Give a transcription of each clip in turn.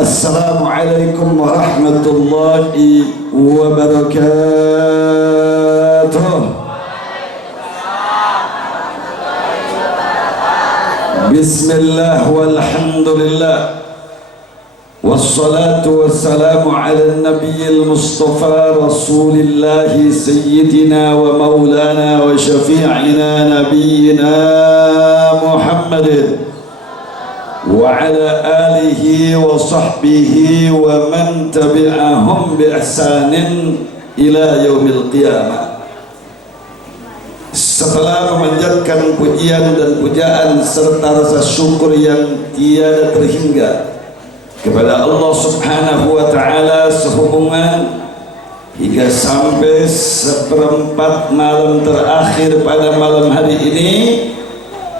Assalamualaikum warahmatullahi wabarakatuh. Bismillah walhamdulillah wassalatu wassalamu ala nabiyil mustafa rasulillahi sayyidina wa maulana wa syafi'ina nabiyyina Muhammadin wa ala alihi wa sahbihi wa man tabi'ahum bi ihsanin ila yaumil qiyamah. Setelah memanjatkan pujian dan pujaan serta rasa syukur yang tiada terhingga kepada Allah Subhanahu wa taala sehubungan hingga sampai seperempat malam terakhir pada malam hari ini,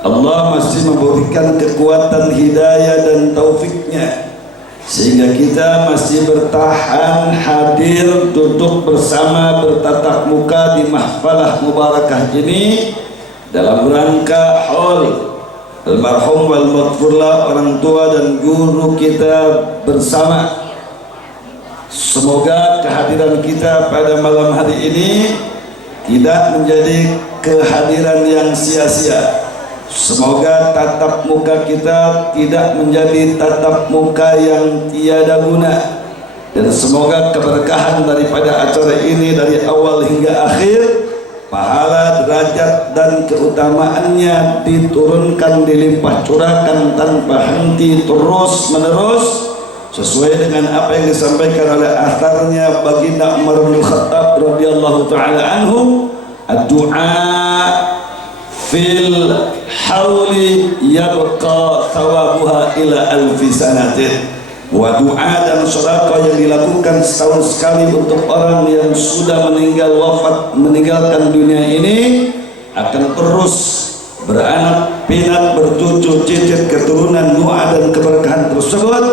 Allah masih memberikan kekuatan hidayah dan taufiknya sehingga kita masih bertahan hadir duduk bersama bertatap muka di mahfalah mubarakah ini dalam rangka haul almarhum wal maghfurlah orang tua dan guru kita bersama. Semoga kehadiran kita pada malam hari ini tidak menjadi kehadiran yang sia-sia. Semoga tatap muka kita tidak menjadi tatap muka yang tiada guna, dan semoga keberkahan daripada acara ini dari awal hingga akhir, pahala, derajat dan keutamaannya diturunkan, dilimpah curahkan tanpa henti terus menerus sesuai dengan apa yang disampaikan oleh atharnya baginda Umar bin Khattab radhiyallahu taala anhu, ad-du'a fil hauli yabqa thawabuha ila alfi sanatin. Wa doa dan sedekah yang dilakukan setahun sekali untuk orang yang sudah meninggal wafat meninggalkan dunia ini akan terus beranak pinak bercucu cicit keturunan doa dan keberkahan tersebut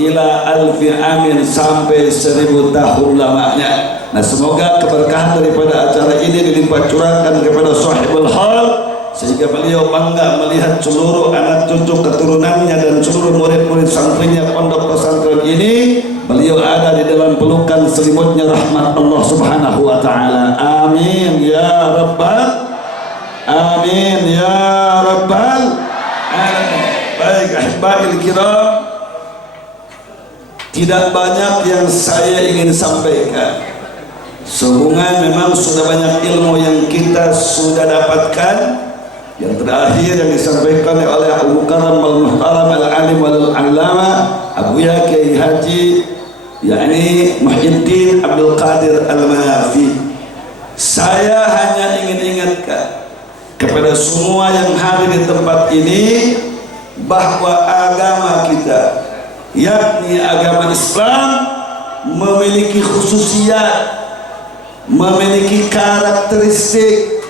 ila alfi amin sampai 1000 tahun lamanya. Nah, semoga keberkahan daripada acara ini dilimpah curahkan kepada sahibul hal sehingga beliau bangga melihat seluruh anak cucu keturunannya dan seluruh murid-murid santrinya pondok pesantren ini, beliau ada di dalam pelukan selimutnya rahmat Allah Subhanahu wa taala. Amin ya rabbal amin ya rabbal alamin. Baik ahbabil kiram, tidak banyak yang saya ingin sampaikan. Sehubungan memang sudah banyak ilmu yang kita sudah dapatkan. Yang terakhir yang disampaikan oleh Al-Mukarram Al-Muhtaram Al-Alim Al-Allama Abuya Kiai Haji yakni Muhyiddin Abdul Qadir Al-Mahafi. Saya hanya ingin ingatkan kepada semua yang hadir di tempat ini bahwa agama kita yakni agama Islam memiliki khususiyat, memiliki karakteristik,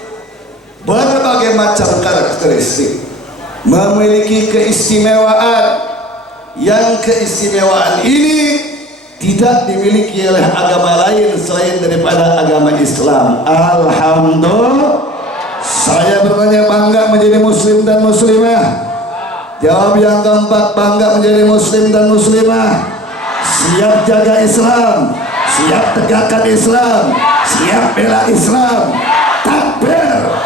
berbagai macam karakteristik, memiliki keistimewaan yang keistimewaan ini tidak dimiliki oleh agama lain selain daripada agama Islam. Alhamdulillah. Saya bertanya, bangga menjadi muslim dan muslimah? Jawab yang keempat, bangga menjadi muslim dan muslimah. Siap jaga Islam, siap tegakkan Islam, siap bela Islam. Takbir.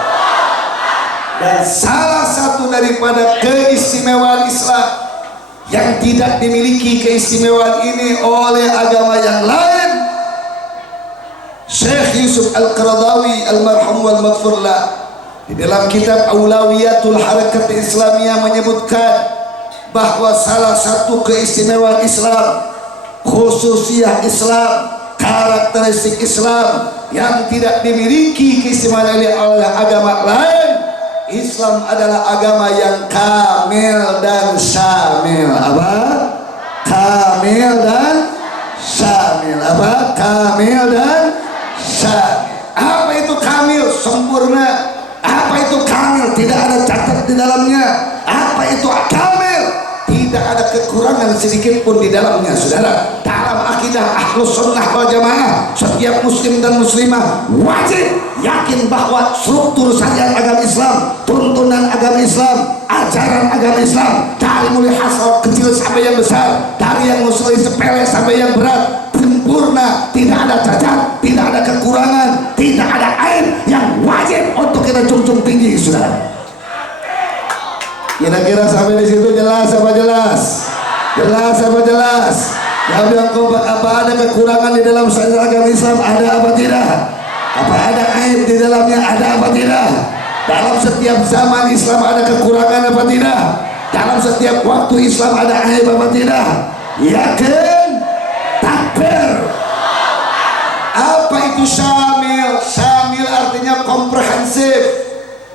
Dan salah satu daripada keistimewaan Islam yang tidak dimiliki keistimewaan ini oleh agama yang lain, Syekh Yusuf Al-Qaradawi almarhum wal maghfurlah di dalam kitab Aulawiyatul Harakat Islamiyah menyebutkan bahwa salah satu keistimewaan Islam, khususiyah Islam, karakteristik Islam yang tidak dimiliki keistimewaan oleh agama lain, Islam adalah agama yang kamil dan syamil. Apa? Kamil dan syamil. Apa? Kamil dan syamil. Apa itu kamil? Sempurna. Apa itu kamil? Tidak ada cacat di dalamnya. Apa itu kamil? Tidak ada kekurangan sedikit pun di dalamnya, saudara. Dalam akidah Ahlus Sunnah wal Jamaah, setiap muslim dan muslimah wajib yakin bahwa struktur syariat agama Islam, tuntunan agama Islam, ajaran agama Islam, dari mulai hal kecil sampai yang besar, dari yang mulai sepele sampai yang berat, sempurna, tidak ada cacat, tidak ada kekurangan, tidak ada aib yang wajib untuk kita junjung tinggi, saudara. Kira-kira sampai di situ jelas apa jelas? Jelas apa jelas? Yang bilang apa ada kekurangan di dalam syariat agama Islam, ada apa tidak? Apa ada aib di dalamnya, ada apa tidak? Dalam setiap zaman Islam ada kekurangan apa tidak? Dalam setiap waktu Islam ada aib apa tidak? Yakin? Takbir. Apa itu syamil? Syamil artinya komprehensif.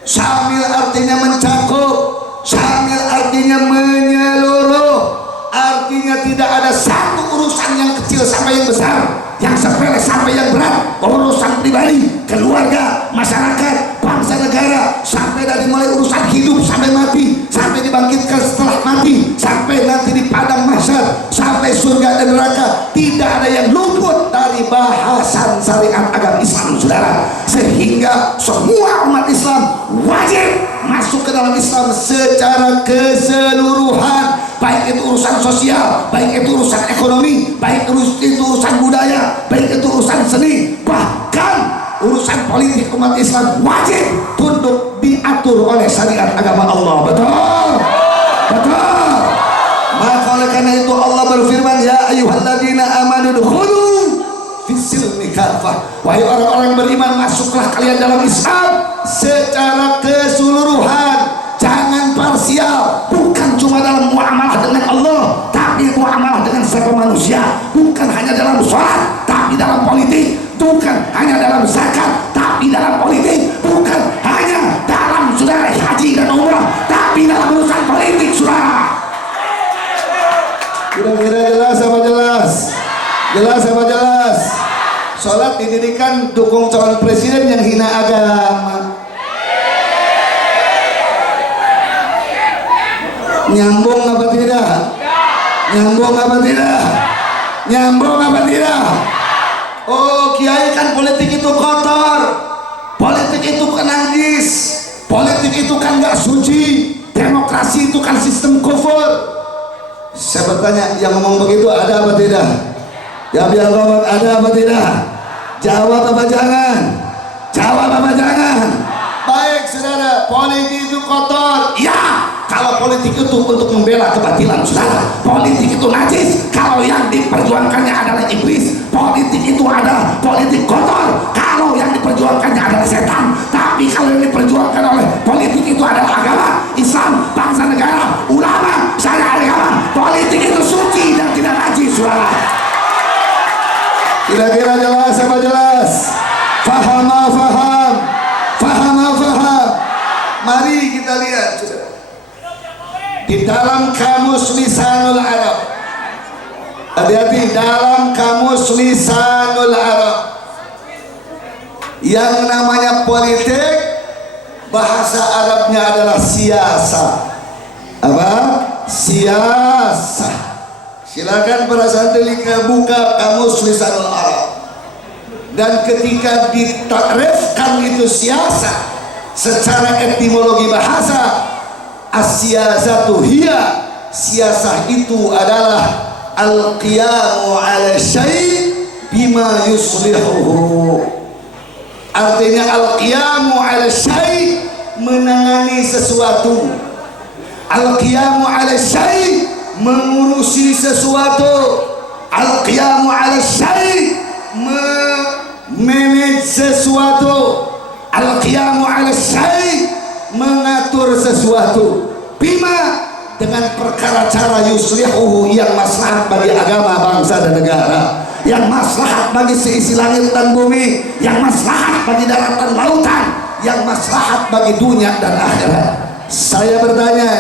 Syamil artinya mencakup. Syamil artinya menyeluruh. Artinya tidak ada satu urusan yang kecil sampai yang besar, yang sepele sampai yang berat, urusan pribadi, keluarga, masyarakat, bangsa, negara, sampai dari mulai urusan hidup sampai mati, sampai dibangkitkan setelah mati, sampai nanti di padang mahsyar, sampai surga dan neraka, tidak ada yang luput dari bahasan syariat agama Islam, saudara. Sehingga semua umat Islam wajib masuk ke dalam Islam secara keseluruhan, baik itu urusan sosial, baik itu urusan ekonomi, baik itu urusan budaya, baik itu urusan seni, bahkan urusan politik umat Islam wajib tunduk diatur oleh syariat agama Allah. Betul? Betul. Maka oleh karena itu Allah berfirman, ya ayyuhalladzina amanu dukhulu fisilmi kafah, wahai orang-orang beriman, masuklah kalian dalam Islam secara keseluruhan, jangan parsial, bukan cuma dalam muamalah dengan Allah, tapi muamalah dengan sesama manusia, bukan hanya dalam sholat, tapi dalam politik, bukan hanya dalam zakat, tapi dalam politik, bukan hanya dalam saudara haji dan umrah, tapi dalam urusan politik, saudara. Kira-kira jelas apa jelas? Jelas apa jelas? Sholat didirikan dukung calon presiden yang hina agama. Nyambung apa tidak? Nyambung apa tidak? Nyambung apa tidak? Oh, kiai kan politik itu kotor, politik itu kan najis, politik itu kan gak suci, demokrasi itu kan sistem kufur. Saya bertanya, yang ngomong begitu ada apa tidak? Ya biar ngomong ada apa tidak? Jawab apa jangan? Jawab apa jangan? Baik saudara, politik itu kotor. Ya, kalau politik itu untuk membela kebatilan, saudara. Politik itu najis kalau yang diperjuangkannya adalah iblis. Politik itu adalah politik kotor kalau yang diperjuangkannya adalah setan. Tapi kalau yang diperjuangkan oleh politik itu adalah agama Islam, bangsa, negara, ulama, syariat agama, politik itu suci dan tidak najis, saudara. Kira-kira jelas apa jelas? Faham faham? Faham faham? Mari kita lihat di dalam kamus Lisanul Arab. Hati-hati, dalam kamus Lisanul Arab yang namanya politik, bahasa Arabnya adalah siasa. Apa? Siasa. Silakan para santri buka kamus Lisanul Arab, dan ketika ditakrifkan itu siasa secara etimologi bahasa, as-siyasatu hiya, siasah itu adalah al-qiyamu ala syai' bima yuslihuhu. Artinya al-qiyamu ala syai', menangani sesuatu, al-qiyamu ala syai', mengurusi sesuatu, al-qiyamu ala syai', memanage sesuatu, al-qiyamu ala syai', mengatur sesuatu, bima, dengan perkara cara yuslihuhu, yang maslahat bagi agama, bangsa dan negara, yang maslahat bagi seisi langit dan bumi, yang maslahat bagi daratan lautan, yang maslahat bagi dunia dan akhirat. Saya bertanya,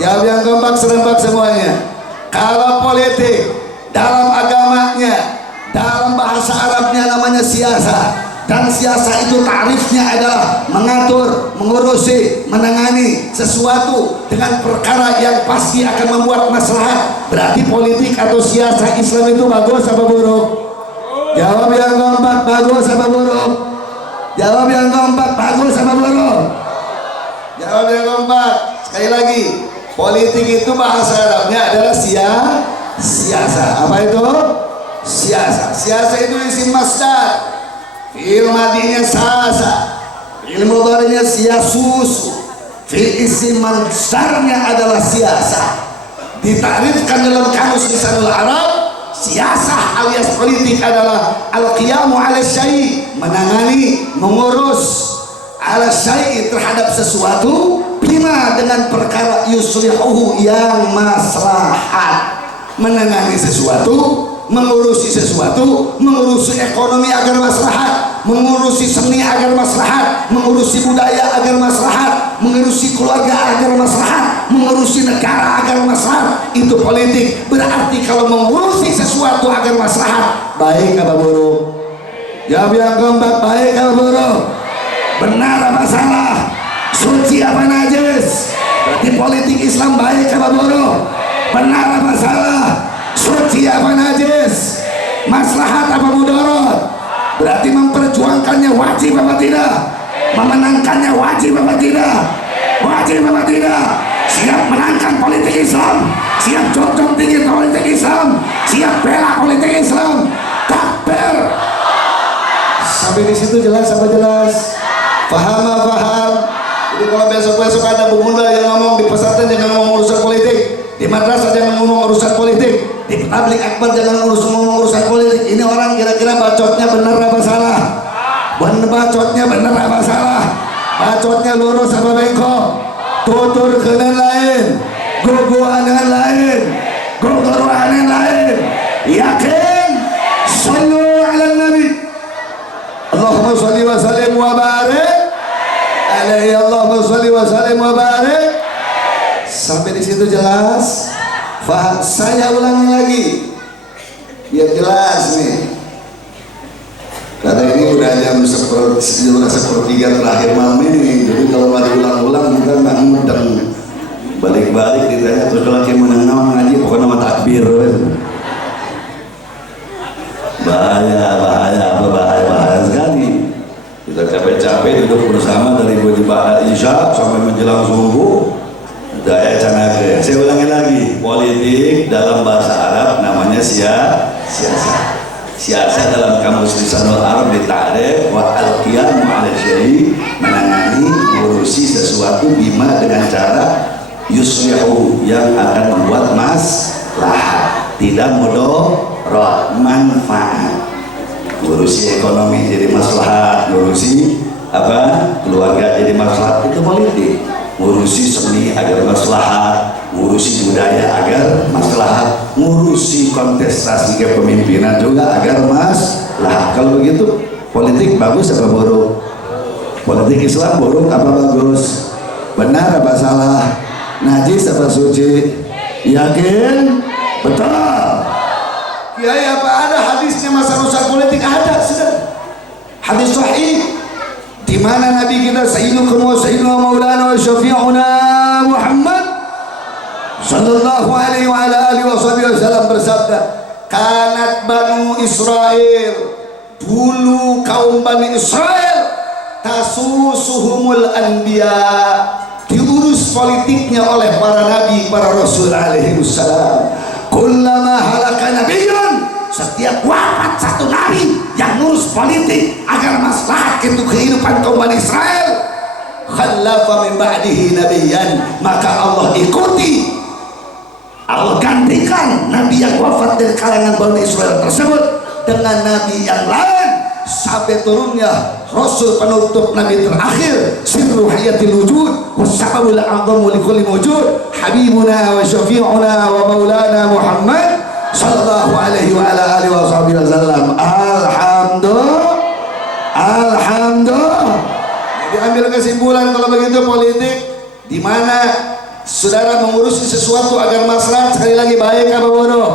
jawab yang kompak serempak semuanya. Kalau politik dalam agamanya, dalam bahasa Arabnya namanya siasa, dan siasa itu tarifnya adalah mengatur, mengurusi, menangani sesuatu dengan perkara yang pasti akan membuat maslahat. Berarti politik atau siasa Islam itu bagus apa buruk? Jawab yang kompak, bagus apa buruk? Jawab yang keempat, bagus sama buruk? Jawab yang keempat. Sekali lagi, politik itu bahasa Arabnya adalah siasa. Apa itu? Siasa. Siasa itu isim masdar. Fi'il madinya sasa. Fi'il mudhari'nya siasusu. Fi'il isim masdarnya adalah siasa. Ditakrifkan dalam kamus lisanul Arab, siasah alias politik adalah al-qiyamu ala syai', menangani, mengurus ala syai' terhadap sesuatu bima dengan perkara yuslihuhu yang maslahat. Menangani sesuatu, mengurusi sesuatu, mengurusi ekonomi agar maslahat, mengurusi seni agar maslahat, mengurusi budaya agar maslahat, mengurusi keluarga agar maslahat, mengurusi negara agar maslahat. Itu politik. Berarti kalau mengurusi sesuatu agar maslahat, baik apa buruk? Jawab yang keempat, baik apa buruk? Benar apa salah? Suci apa najis? Berarti politik Islam baik apa buruk? Benar apa salah? Suci apa najis? Maslahat apa mudarat? Berarti memperjuangkannya wajib apa tidak? Memenangkannya wajib apa tidak? Wajib apa tidak? Siap menangkan politik Islam, siap junjung tinggi politik Islam, siap bela politik Islam. Takbir. Sampai di situ jelas apa jelas? Paham apa paham? Jadi kalau besok-besok ada pemuda yang ngomong di pesantren jangan ngomong urusan politik, di madrasah jangan ngomong urusan politik, di tablik akbar jangan ngomong urusan politik. Ini orang kira-kira bacotnya benar apa salah? Bacotnya benar apa salah? Bacotnya lurus apa bengkok? Tutur kenen lain, guguanan lain, guguruanan lain. Yakin? Sallu ala nabi. Allahumma salli wa sallim wa barik alaihi. Allahumma salli wa sallim wa barik. Sampai di situ jelas? Faham? Saya ulangi lagi biar jelas nih. Karena ini udah jam sepertiga terakhir malam ini, jadi kalau mau diulang-ulang kita nggak mudeng. Balik-balik ditanya terus kalau lagi menengah ngaji pokoknya nama takbir. Bahaya sekali. Kita capek-capek duduk bersama dari wajib isya sampai menjelang subuh. Daya canaga. Saya ulangi lagi, politik dalam bahasa Arab namanya siasa. Siasa dalam kamus lisanul Arab ditakrif wa al-qiyam ala syai', menangani, mengurusi sesuatu bima dengan cara yuslihu yang akan membuat maslahat, tidak mudarat, manfaat. Ngurusi ekonomi jadi maslahat, ngurusi apa? Keluarga jadi maslahat, itu politik. Ngurusi seni agar maslahat, ngurusi budaya agar maslahat, ngurusi kontestasi kepemimpinan juga agar maslahat. Kalau begitu politik bagus apa buruk? Politik Islam buruk apa bagus? Benar apa salah? Najis apa suci? Yakin? Betul. Kiai apa ada hadisnya masalah urusan politik? Ada, sudah. Hadis sahih di mana Nabi kita Sayyidukum wa Sayyiduna Maulana wa Syafi'una Muhammad sallallahu alaihi wa ala alihi wasallam bersabda, kanat Banu Israel, dulu kaum Bani Israel, tasusuhumul anbiya, diurus politiknya oleh para nabi, para rasul alaihi wassalam. Kullama halaka nabiyyun, setiap wafat satu nabi yang ngurus politik agar maslahat itu kehidupan kaum Bani Israel, khallafa min ba'dihi nabiyyan, maka Allah ikuti, Allah gantikan nabi yang wafat dari kalangan Bani Israel tersebut dengan nabi yang lain sampai turunnya rasul penutup nabi terakhir, sirru hayatil wujud wasababul a'zamu likulli wujud, habibuna wa syafi'una wa maulana Muhammad sallallahu alaihi wa ala alihi wasallam. Alhamdulillah. Diambil kesimpulan kalau begitu politik di mana saudara mengurusi sesuatu agar maslahat, sekali lagi baik apa buruk?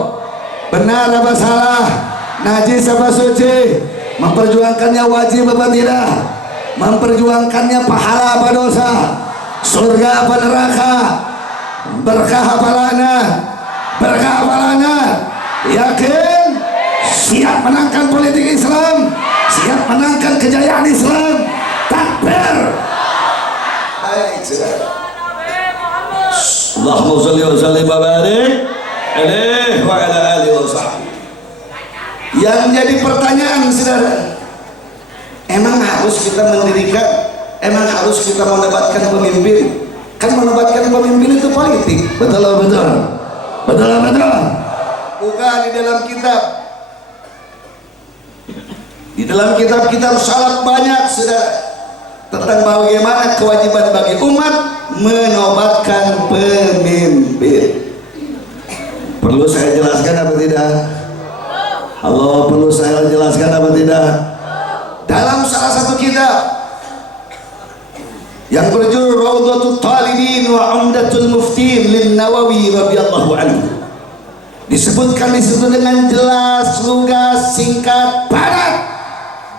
Benar apa salah? Najis apa suci? Memperjuangkannya wajib apa tidak? Memperjuangkannya pahala apa dosa? Surga apa neraka? Berkah apa laknat? Berkah apa laknat? Yakin? Siap menangkan politik Islam? siap menangkan kejayaan Islam. Takbir. Baik, saudara. Allahumma sholli wa sallim wa barik alaihi wa ala alihi wa sahbihi. Yang jadi pertanyaan, saudara, emang harus kita mendirikan, emang harus kita menobatkan pemimpin? Kan menobatkan pemimpin itu politik. Betul betul. Betul betul. Bukan di dalam kitab. Di dalam kitab-kitab salaf banyak, saudara, tentang bagaimana kewajiban bagi umat menobatkan pemimpin. Perlu saya jelaskan apa tidak? Halo, perlu saya jelaskan apa tidak? Dalam salah satu kitab yang berjudul Rawdatul Talibin wa Umdatul Muftin lin Nawawi radhiyallahu anhu, disebutkan di situ dengan jelas, lugas, singkat, padat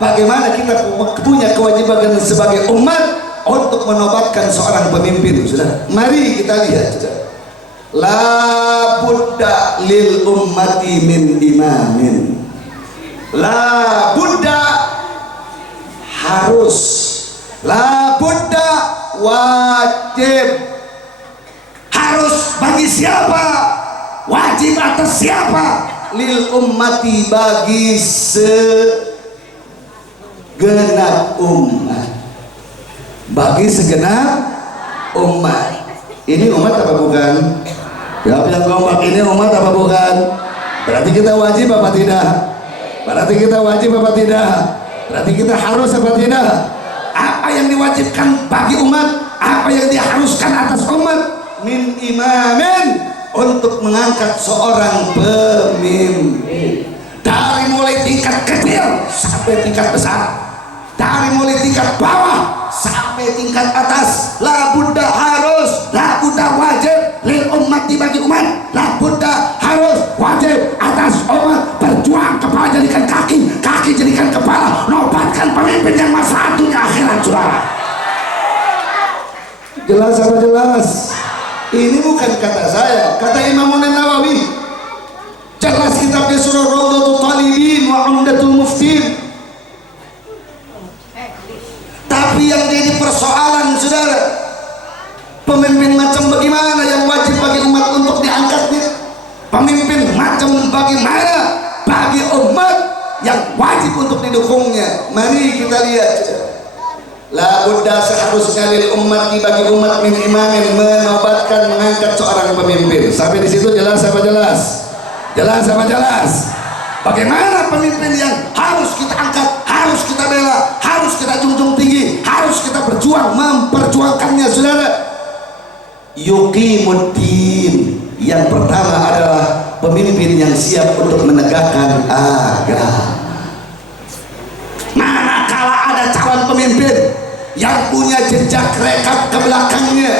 bagaimana kita punya kewajiban sebagai umat untuk menobatkan seorang pemimpin. Sudah, mari kita lihat, sudah. La budda lil ummati min imamin. La budda, harus. La budda, wajib. Harus bagi siapa? Wajib atas siapa? Lil ummati, bagi segenap umat. Bagi segenap umat. Ini umat apa bukan? Jawab yang kompak, ini umat apa bukan? Berarti kita wajib apa tidak? Berarti kita wajib apa tidak? Berarti kita harus apa tidak? Apa yang diwajibkan bagi umat? Apa yang diharuskan atas umat? Min imamin, untuk mengangkat seorang pemimpin. Dari mulai tingkat kecil sampai tingkat besar, dari mulai tingkat bawah sampai tingkat atas. La budda, harus, la budda, wajib lil ummati, bagi umat. La budda, harus, wajib atas umat. Berjuang, kepala jadikan kaki, kaki jadikan kepala. Nobatkan pemimpin yang manfaatnya akhirat, saudara. Jelas apa jelas? Ini bukan kata saya, kata Imam Nawawi. Jelas kitabnya surah Rawdatul Talibin wa Umdatul Muftin. Tapi yang jadi persoalan, saudara, pemimpin macam bagaimana yang wajib bagi umat untuk diangkatnya? Pemimpin macam bagaimana bagi umat yang wajib untuk didukungnya? Mari kita lihat. La budda, seharusnya lil ummati, bagi umat min imamin, menobatkan, mengangkat seorang pemimpin. Sampai di situ jelas apa jelas? Jelas apa jelas? Bagaimana pemimpin yang harus kita angkat, harus kita bela, harus kita junjung tinggi, harus kita berjuang memperjuangkannya, saudara. Yuqimuddin, yang pertama adalah pemimpin yang siap untuk menegakkan agama. Manakala ada calon pemimpin yang punya jejak rekap ke belakangnya,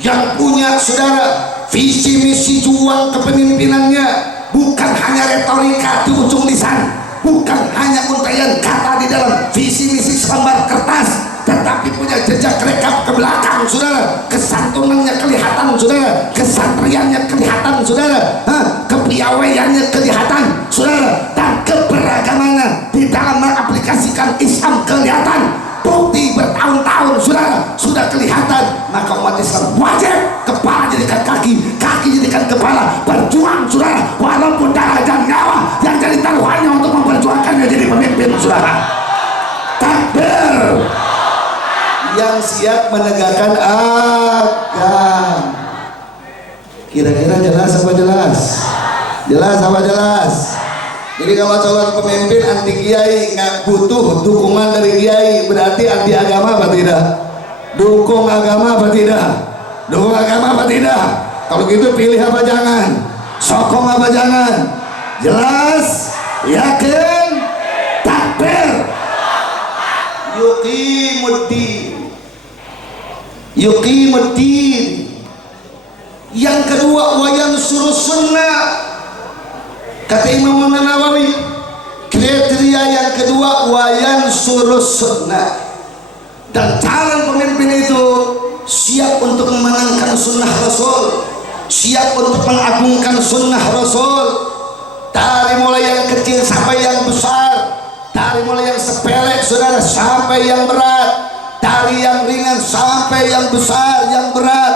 yang punya, saudara, visi misi juang kepemimpinannya, bukan hanya retorika di ujung lisan, bukan hanya untaian kata di dalam visi misi selembar kertas, tetapi punya jejak rekap ke belakang, saudara. Kesantunannya kelihatan, saudara. Kesantriannya kelihatan, saudara. Kepiawaiannya kelihatan, saudara. Dan keberagamannya di dalam mengaplikasikan Islam kelihatan. Bukti bertahun-tahun, saudara, sudah kelihatan. Maka umat Islam wajib, kepala jadikan kaki, kaki jadikan kepala, berjuang, saudara, walaupun darah dan nyawa yang jadi taruhannya untuk memperjuangkannya jadi pemimpin, saudara. Takbir. Yang siap menegakkan agama. Kira-kira jelas apa jelas? Jelas apa jelas? Jadi kalau calon pemimpin anti kiai, nggak butuh dukungan dari kiai, berarti anti agama apa tidak? Dukung agama apa tidak? Dukung agama apa tidak? Kalau gitu pilih apa jangan? Sokong apa jangan? Jelas? Yakin? Takbir. Yuqimuddin. Yuqimuddin. Yang kedua, wayansuru sunnah. Kata Imam Nawawi, kriteria yang kedua, wayansuru sunnah. Dan calon pemimpin itu siap untuk memenangkan sunnah Rasul, siap untuk mengagungkan sunnah Rasul. Dari mulai yang kecil sampai yang besar, dari mulai yang yang besar, yang berat,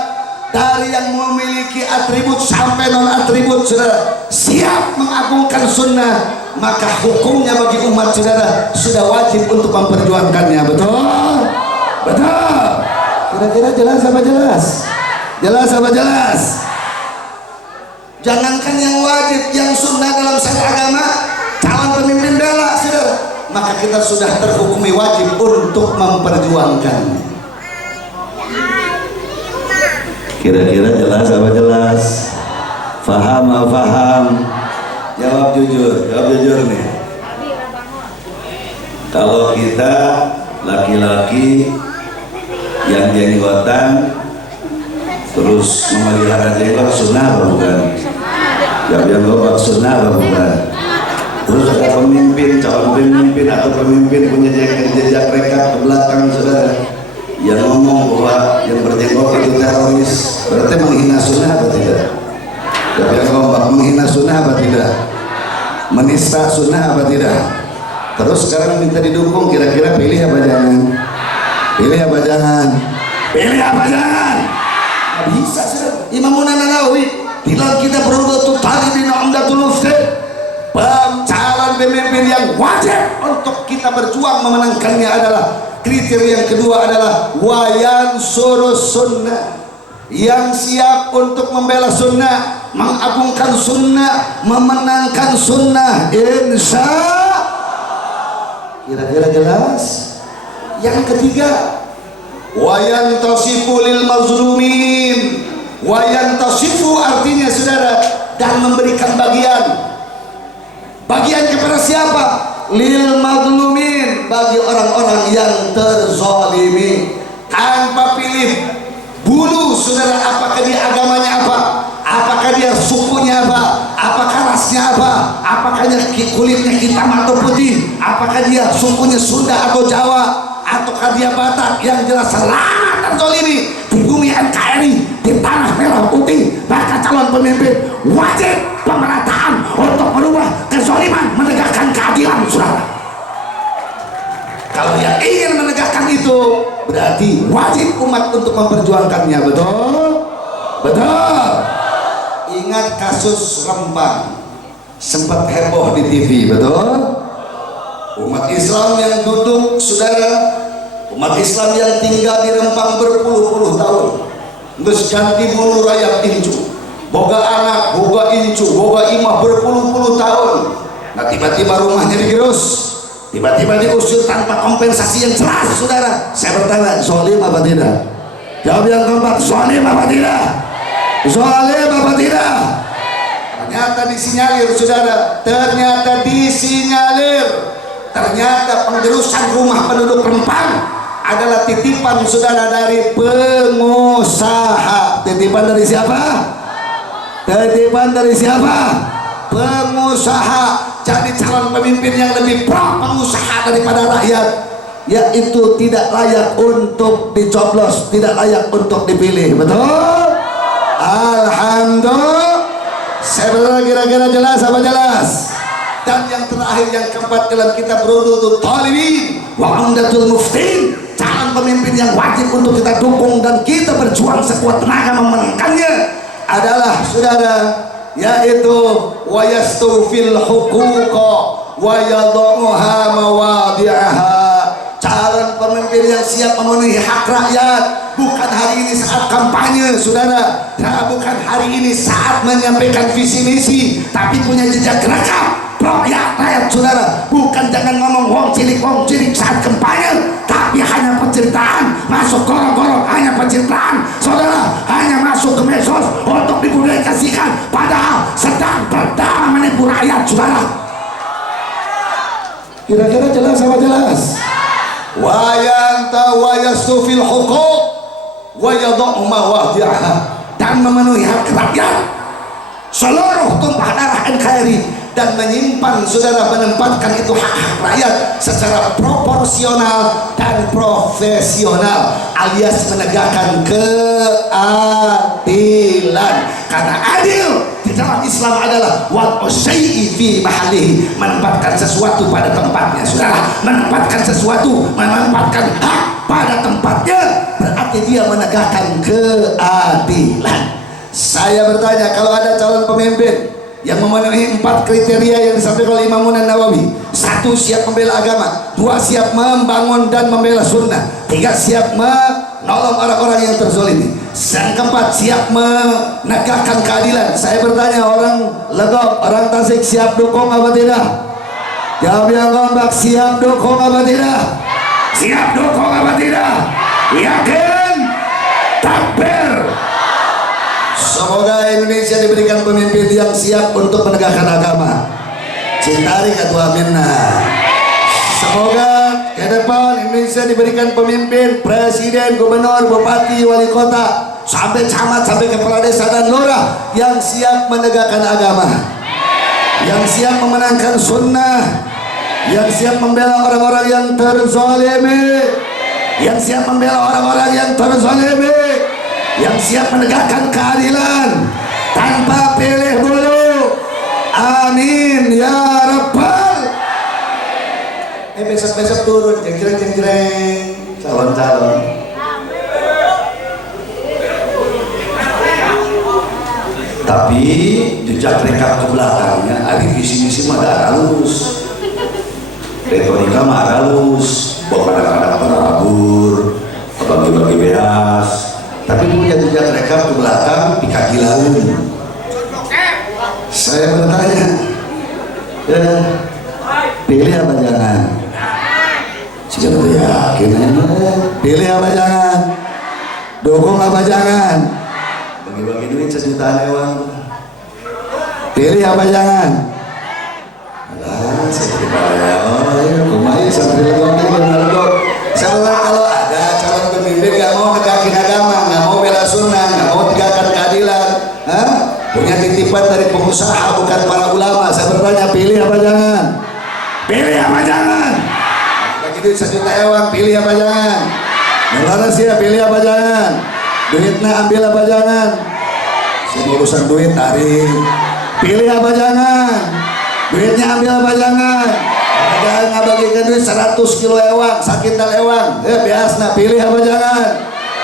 dari yang memiliki atribut sampai non atribut, saudara, siap mengagungkan sunnah, maka hukumnya bagi umat saudara sudah wajib untuk memperjuangkannya. Betul? Betul? Kira-kira jelas apa jelas? Jelas apa jelas? Jangankan yang wajib, yang sunnah dalam syariat agama, calon pemimpin bela, saudara, maka kita sudah terhukumi wajib untuk memperjuangkan. Kira-kira jelas apa jelas? Faham apa faham? Jawab jujur nih. Kalau kita laki-laki yang jenggotan terus memelihara jenggot, sunnah apa bukan? Yang lobak sunnah apa bukan? Terus ada pemimpin, calon pemimpin atau pemimpin punya jejak rekam ke belakang, saudara, yang ngomong bahwa yang berjenggot itu teroris, berarti menghina sunnah apa tidak? Tapi yang ngomong menghina sunnah apa tidak? Menista sunnah apa tidak? Terus sekarang minta didukung, kira-kira pilih apa jangan? Pilih apa jangan? Pilih apa jangan? Nggak bisa, saudara. Imam Nawawi bilang kita perlu talibin umdatul mufti, calon pemimpin yang wajib untuk kita berjuang memenangkannya adalah, kriteria yang kedua adalah wayan surus sunnah, yang siap untuk membela sunnah, mengagungkan sunnah, memenangkan sunnah, insya. Kira-kira jelas? Yang ketiga, wayan tasifu lil mazlumin. Wayan tasifu artinya, saudara, dan memberikan bagian kepada siapa? Lil mazlumin, bagi orang-orang yang terzalimi, tanpa pilih bulu, saudara, apakah dia agamanya apa, apakah dia sukunya apa, apakah rasnya apa, apakah dia kulitnya hitam atau putih, apakah dia sukunya Sunda atau Jawa, ataukah dia Batak, yang jelas selamat terzalimi di bumi NKRI, di tanah merah putih. Maka calon pemimpin wajib pemerataan untuk merubah kezaliman, menegakkan keadilan, saudara. Kalau yang ingin menegakkan itu, berarti wajib umat untuk memperjuangkannya. Betul? Betul. Ingat kasus Rempang, sempat heboh di TV, betul? Umat Islam yang duduk, saudara, umat Islam yang tinggal di Rempang berpuluh-puluh tahun, geus ganti bulu rakyat incu, boga anak, boga incu, boga imah berpuluh-puluh tahun. Nah tiba-tiba rumahnya digerus, tiba-tiba diusir tanpa kompensasi yang jelas, saudara. Saya bertanya, zalim apa tidak? Jawab yang keempat, zalim apa tidak? Zalim apa tidak? Ternyata disinyalir, saudara. Ternyata disinyalir. Ternyata penggerusan rumah penduduk Rempang adalah titipan, saudara, dari pengusaha. Titipan dari siapa? Titipan dari siapa? Pengusaha. Jadi calon pemimpin yang lebih pro pengusaha daripada rakyat, yaitu tidak layak untuk dicoblos, tidak layak untuk dipilih. Betul? Alhamdulillah. Saya kira-kira jelas apa jelas? Dan yang terakhir, yang keempat, dalam kitab Rudutul Talibin wa Umdatul Muftin, calon pemimpin yang wajib untuk kita dukung dan kita berjuang sekuat tenaga memenangkannya adalah, saudara, yaitu wa yastufil huquqa wa yadhuha mawadi'aha. Calon pemimpin yang siap memenuhi hak rakyat, bukan hari ini saat kampanye, saudara, nah, bukan hari ini saat menyampaikan visi misi, tapi punya jejak rekam rakyat, saudara. Bukan jangan ngomong wong cilik saat kampanye, tapi hanya pencitraan, masuk goro-goro hanya pencitraan, saudara, hanya masuk ke medsos untuk dipublikasikan, padahal sedang berdamai menipu rakyat, saudara. Kira-kira jelas apa jelas? Wa yanta wa yastufil huquq wa yadhu mawadi'aha, dan memenuhi hak rakyat seluruh tumpah darah NKRI, dan menyimpan, saudara, menempatkan itu hak-hak rakyat secara proporsional dan profesional, alias menegakkan keadilan. Karena adil di dalam Islam adalah wad'u syai'i fi mahallihi, menempatkan sesuatu pada tempatnya, saudara. Menempatkan sesuatu, menempatkan hak pada tempatnya, berarti berarti dia menegakkan keadilan. Saya bertanya, kalau ada calon pemimpin yang memenuhi 4 kriteria yang disampaikan oleh Imam Nawawi: 1, siap membela agama; 2, siap membangun dan membela sunnah; 3, siap menolong orang-orang yang terzolimi; yang keempat, siap menegakkan keadilan. Saya bertanya, orang Legok, orang Tasik siap dukung apa tidak? Jawab yang kompak, siap dukung apa tidak? Siap dukung apa tidak? Yakin? Takbir. Semoga Indonesia diberikan pemimpin yang siap untuk menegakkan agama. Cintari ketua minna. Semoga ke depan Indonesia diberikan pemimpin, presiden, gubernur, bupati, wali kota, sampai camat, sampai kepala desa dan lurah yang siap menegakkan agama, yang siap memenangkan sunnah, yang siap membela orang-orang yang terzalimi, yang siap membela orang-orang yang terzalimi, yang siap menegakkan keadilan tanpa pilih bulu. Amin ya rabbal. Besok-besok turun jeng-jeng calon-calon. Tapi jejak rekam ke belakangnya ada visi misi mah ada halus, retorika mah halus, bawa kadang-kadang berabur, bagi-bagi beas. Tapi punya jejak rekam ke belakang pika gilaun. Saya bertanya, pilih apa jangan? Jika yakin, pilih apa jangan? Dukung apa jangan? Bagi-bagi duit sejutaan ewang. Pilih apa jangan? Seperti saya, kumai santri legok. Saya kalau ada calon pemimpin nggak mau negakin agama, nggak mau bela sunnah, nggak mau tegakkan keadilan, punya titipan dari pengusaha bukan para ulama. Saya bertanya, pilih apa jangan? Pilih apa jangan? Bagi duit 1 juta ewang, pilih apa jangan? Melaras ya, pilih apa jangan? Duitnya ambil apa jangan? Semua urusan duit tarik. Pilih apa jangan? Duitnya ambil apa jangan? Jangan ngabagikan duit 100 kilo ewang, sakit dal ewang. Biasna pilih apa jangan?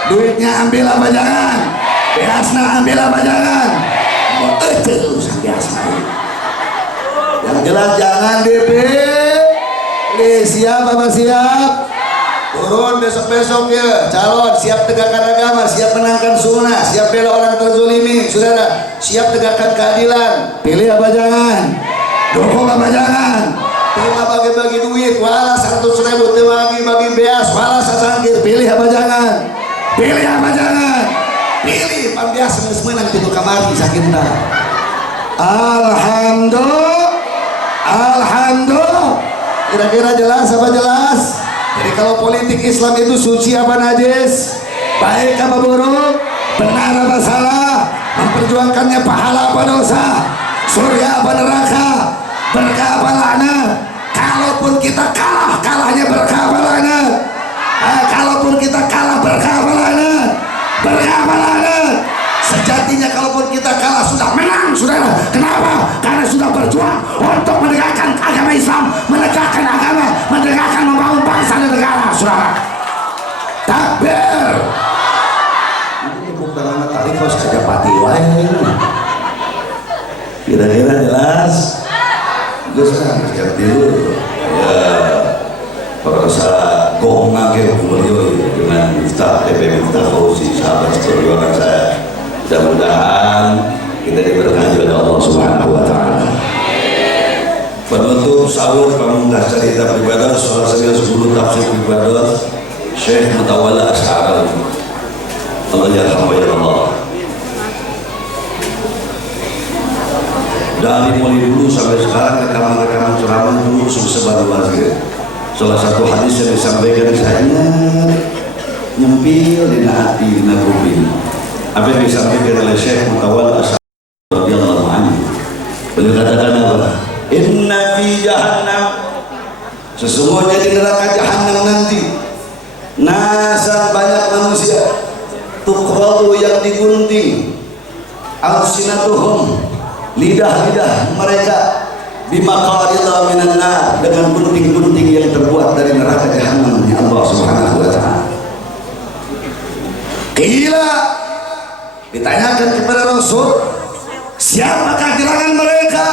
Duitnya ambil apa jangan? Biasna ambil apa jangan? Itu urusan biasa. Yang jelas jangan dipilih. Siap apa siap? Turun besok-besok ya, calon siap tegakkan agama, siap menangkan sunnah, siap bela orang terzolimi. Saudara, siap tegakkan keadilan. Pilih apa jangan? Dukung apa jangan? Terima bagi-bagi duit, wala 100.000 bagi beas, wala sasangkir. Pilih apa jangan? Pilih apa jangan? Pilih pambiasa menang pintu kamari sakinta. Alhamdulillah. Kira-kira jelas apa jelas? Jadi kalau politik Islam itu suci apa najis? Baik apa buruk? Benar apa salah? Memperjuangkannya pahala apa dosa? Surga apa neraka? Berkah apa laknat? Kalaupun kita kalah, kalahnya berkah apa laknat? Kalaupun kita kalah, berkah apa laknat? Berkah apa laknat? Sejatinya kalaupun kita kalah sudah menang, saudara. Kenapa? Karena sudah berjuang untuk menegakkan agama Islam, menegakkan agama, menegakkan membangun bangsa dan negara, saudara. Takbir. Ini tepuk tangan tadi kau saja pati wae. Kira-kira jelas? Terus kan dulu ya perkasa gonga ke beliau dengan Miftah TP Miftah Fauzi, sahabat perjuangan saya. Mudah-mudahan kita diberkahi oleh Allah Subhanahu wa taala. Penutup sahur pamungkas cerita pribadi surah 10 tafsir pribadi Syekh Mutawalla Asy'ari. Allah yarhamu ya Allah. Dari mulai dulu sampai sekarang rekaman-rekaman ceramah dulu sebar luas. Salah satu hadis yang disampaikan saya nyempil di hati di kubing. Apa yang disampaikan oleh Syekh Mutawalla Asy'ari radhiyallahu anhu. Beliau katakan apa? Inna fi jahannam, sesungguhnya di neraka jahannam nanti nasan banyak manusia tuqradu yang digunting alsinatuhum, lidah-lidah mereka bimaqarida minan nar, dengan gunting-gunting yang terbuat dari neraka jahannam Allah Subhanahu wa taala. Qila, ditanyakan kepada Rasul, siapakah gerangan mereka?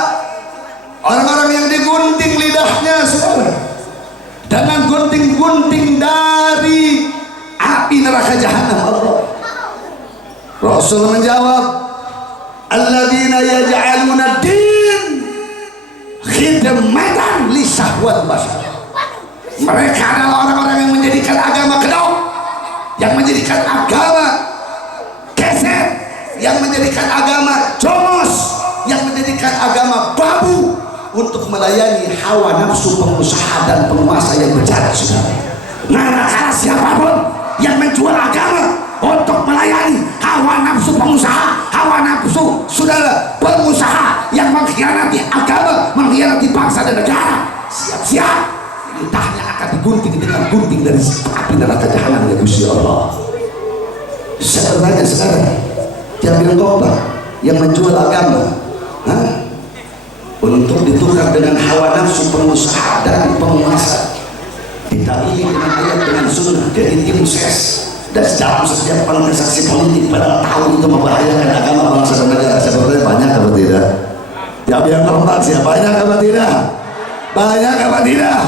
Orang-orang yang digunting lidahnya, saudara, dengan gunting-gunting dari api neraka jahanam Allah. Rasul menjawab, alladzina yaj'aluna din khidmatan li syahwat bashar. Mereka adalah orang-orang yang menjadikan agama kedok, yang menjadikan agama keset, yang menjadikan agama jomos, yang menjadikan agama babu untuk melayani hawa nafsu pengusaha dan penguasa yang berjalan, saudara. Manakala siapapun yang menjual agama untuk melayani hawa nafsu pengusaha, hawa nafsu saudara pengusaha yang mengkhianati agama, mengkhianati bangsa dan negara, siap-siap lidahnya akan digunting dengan gunting dari api neraka jahanam ya Gusti Allah. Saya bertanya sekarang, Jamil Kobar yang menjual agama, untuk ditukar dengan hawa nafsu pengusaha dan penguasa, didalili dengan ayat dengan sunnah, jadi tim ses dan dalam setiap kontestasi politik padahal tahu itu membahayakan agama bangsa dan negara. Sebenarnya banyak apa tidak? Jawab yang keempat, siapa banyak apa tidak? Banyak apa tidak?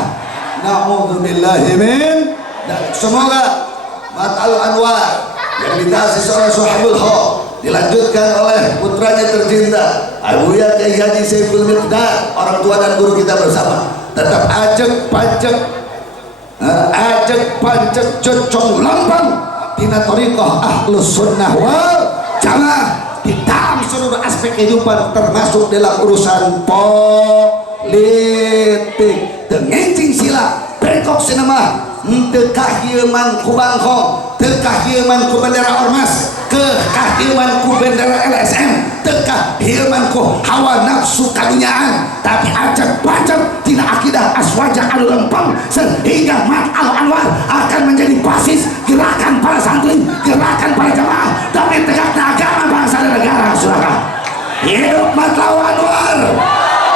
Na'udzubillahi min. Dan semoga Matal Anwar yang ditasis oleh Sahibul Haq dilanjutkan oleh putranya tercinta Abuya Kiai Haji Saiful Miqdad, orang tua dan guru kita bersama, tetap ajak pancek cocong lambang tina thariqah ahlus sunnah wal jamaah di dalam seluruh aspek kehidupan, termasuk dalam urusan politik. Dengencing sila bengkok sinema tekah hilman ku bangkong, tekah hilman ku bendera ormas, tekah hilman ku bendera LSM, tekah hilman ku hawa nafsu kadunyaan, tapi ajak pacak tina akidah aswaja anu lempeng, sehingga Matal Anwar akan menjadi basis gerakan para santri, gerakan para jamaah demi tegaknya agama bangsa dan negara. Saudara, hidup Matal Anwar,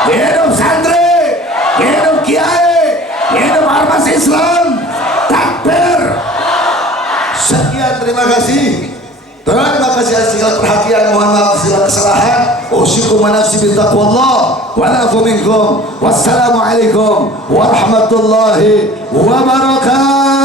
hidup santri, hidup kiai, hidup ormas Islam. Takbir. Sekian, terima kasih. Terima kasih atas segala perhatian, mohon maaf segala kesalahan. Usikum wa nafsi bittaqwallah wa na'fu minkum. Wassalamualaikum warahmatullahi wabarakatuh.